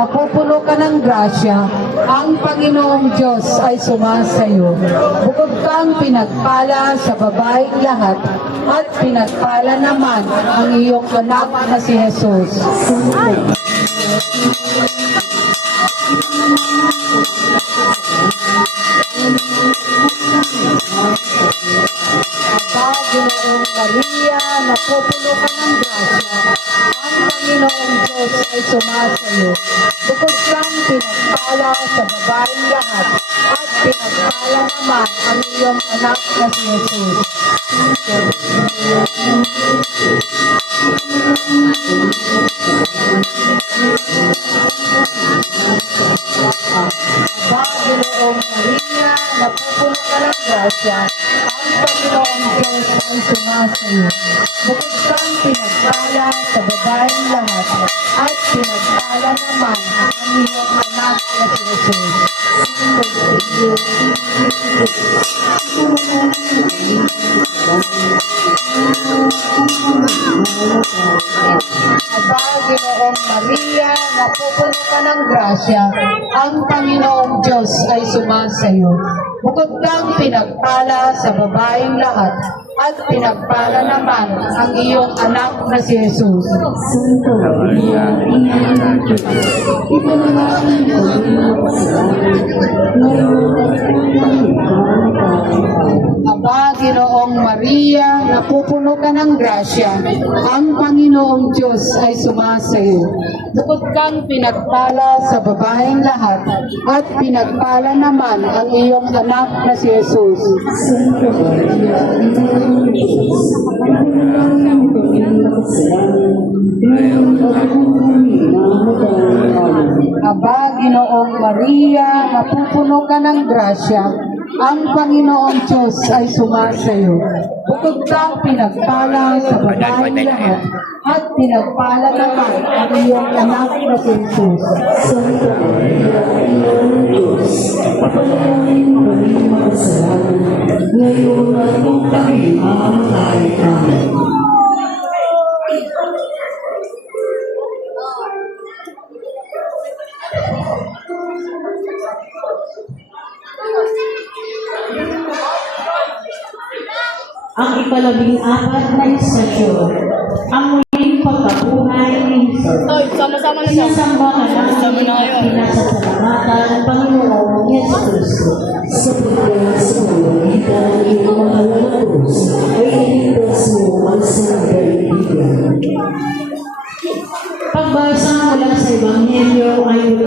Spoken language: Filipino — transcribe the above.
napupuno ka ng grasya, ang Panginoong Diyos ay sumasayo. Bukod kang pinagpala sa babaeng lahat, at pinagpala naman ang iyong anak na si Jesus. Ginoong Maria, napupuno ka ng grasya, ang Panginoong Diyos ay sumasayo. Bukod kang pinagpala sa babaeng lahat, at pinagpala naman ang iyong anak na si Jesus. Ginoong Maria, napupuno ka ng grasya, ang Panginoong Diyos ay sumasayo. Bukod kang pinagpala sa babaeng lahat, at pinagpala naman ang iyong anak na si Jesus. Ginoong Maria, napupuno ka ng grasya, ang Panginoong Diyos ay sumasayo. Bukod kang pinagpala sa babaeng lahat, at pinagpala naman ang iyong anak na si Jesus. Santo Maria, Ina ng Diyos, ipanalangin ko ng kasalanan, ngayon at kung Aba, Ginoong Maria, napupuno ka ng grasya, ang Panginoong Diyos ay sumasayo. Bukod kang pinagpala sa babaeng lahat, at pinagpala naman ang iyong anak na si Jesus. Santo Maria, Ina ng Diyos, ipanalangin ko ng kasalanan, ngayon at kung Aba, Ginoong Maria, napupuno ka ng grasya, ang Panginoong Diyos ay sumasayo. Bukod kang pinagpala sa babaeng lahat, at pinagpala naman ang iyong anak na si Jesus. Santo Maria, Ina ng Diyos, ipanalangin ko ng kasalanan, ngayon at kung mamatay. Amen. Ang ikalabing-apat na istasyon, ang muling pagkabuhay ni Jesus. Sama-sama na Sinasamba ka namin at pinasasalamatan ng Panginoong Yesu Cristo. Sa pagkakas sa pamamagitan ng iyong mahal na krus, ay iligtas mo ang sandaigdigan. Pagbasa mula sa Ebanghelyo ayon